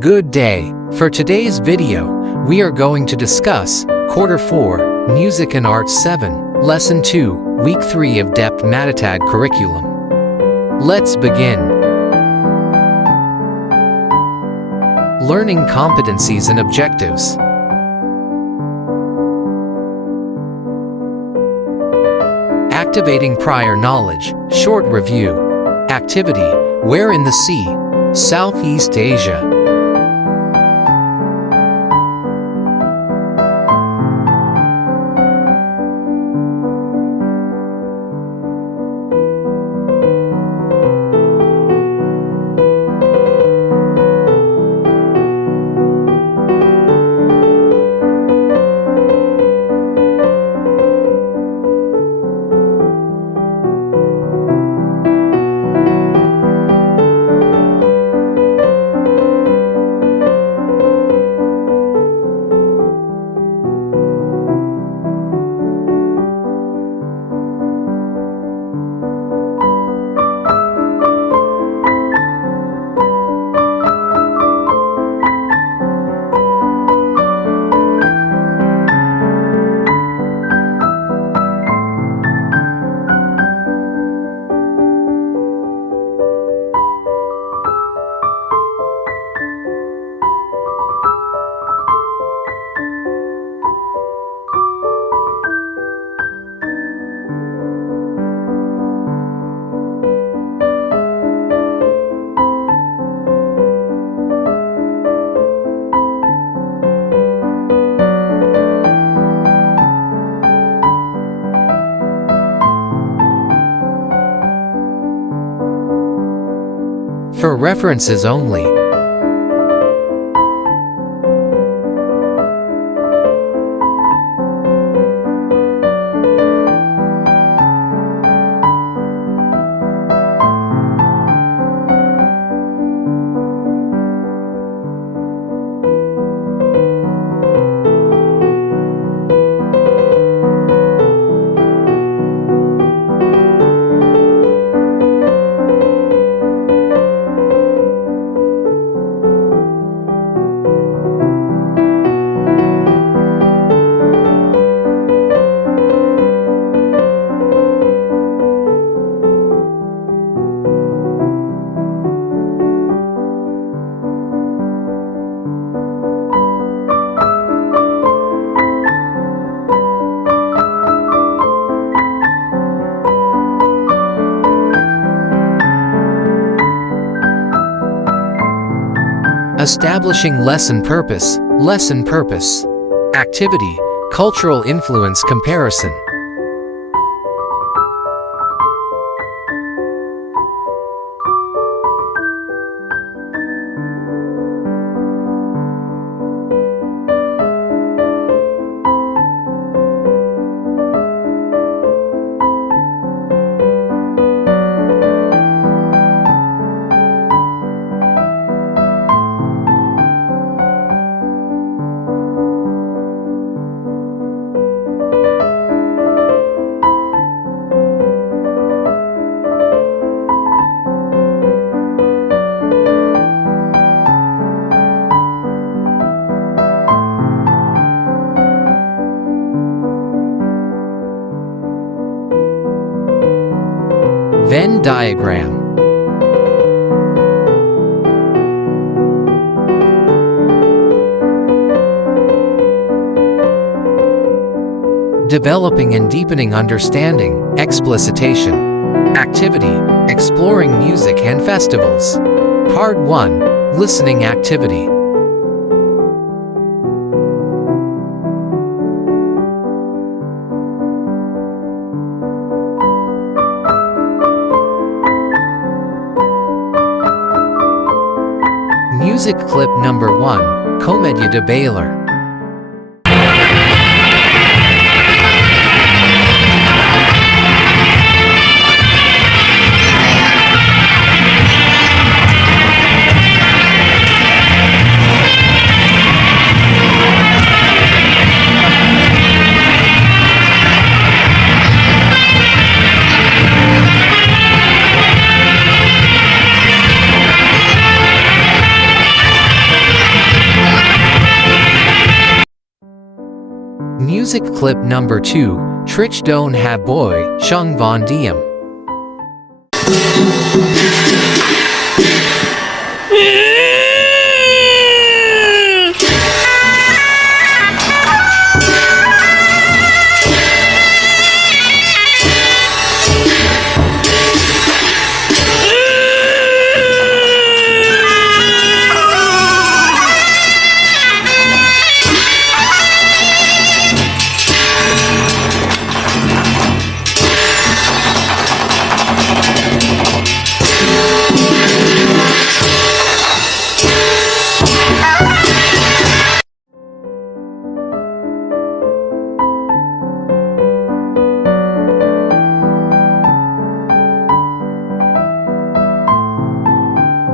Good day. For today's video, we are going to discuss Quarter 4, Music and Arts 7, Lesson 2, Week 3 of Deped Matatag curriculum. Let's begin. Learning competencies and objectives. Activating prior knowledge. Short review. Activity: Where in the sea? Southeast Asia. For references only. Establishing lesson purpose. Lesson purpose. Activity: Cultural influence comparison. Venn diagram. Developing and deepening understanding. Explicitation. Activity: Exploring music and festivals. Part 1, Listening activity. Music clip number 1, Comédia de Baylor. Music clip number 2, Trich Don Ha Boy, Shung Von Diem.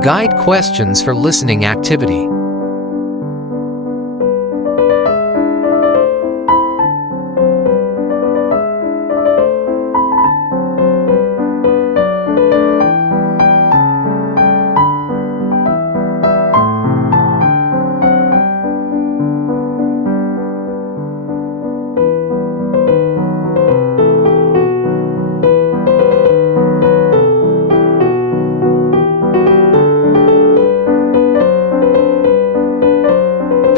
Guide questions for listening activity.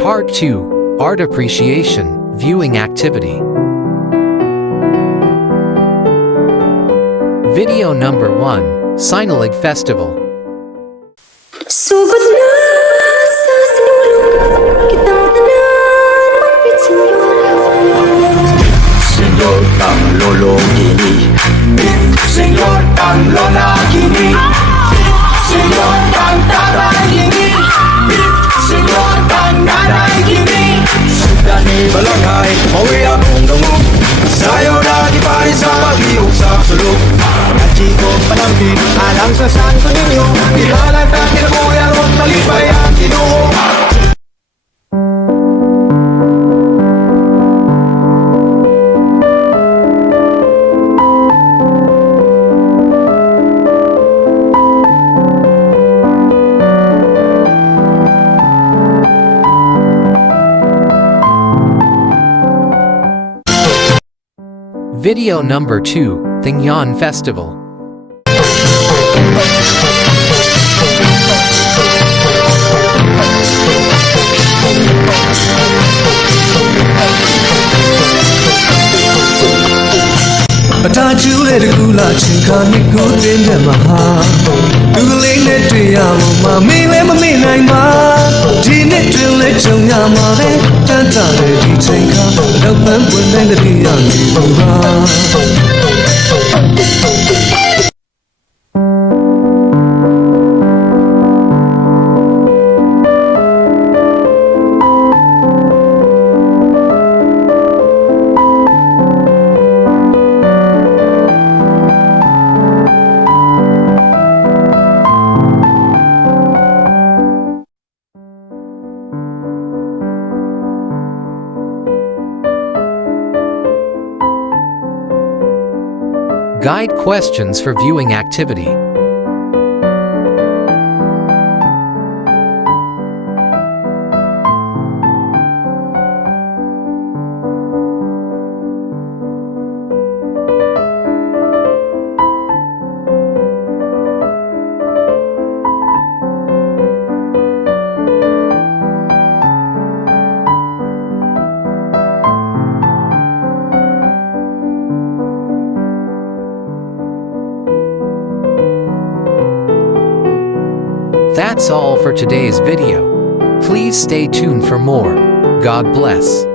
Part 2, Art Appreciation, Viewing Activity. Video number 1, Sinulog Festival. Sugod na sa sinulog kitang tanan mapit Senyor kang lolo gini, senyor kang lola gini, senyor kang tatay gini, senyor kang nanay gini. Sudah ni balangay, mawi akong dango. Sayo na giparin sa pag-iog sa sulok. Ngaji ko panampi, alang sa santo ninyo. Ihalag na kinabuyan at malipay ang Ginoo. Video number 2, Thingyan Festival. Ataju le gula chika ni ko tin de maha du le ne twi ya mo ma me le ma me nai ma di ne twin le chung ya ma le tan ta le di chain ka lau pan pun nai de di ya ni bo ba. Guide questions for viewing activity. That's all for today's video. Please stay tuned for more. God bless.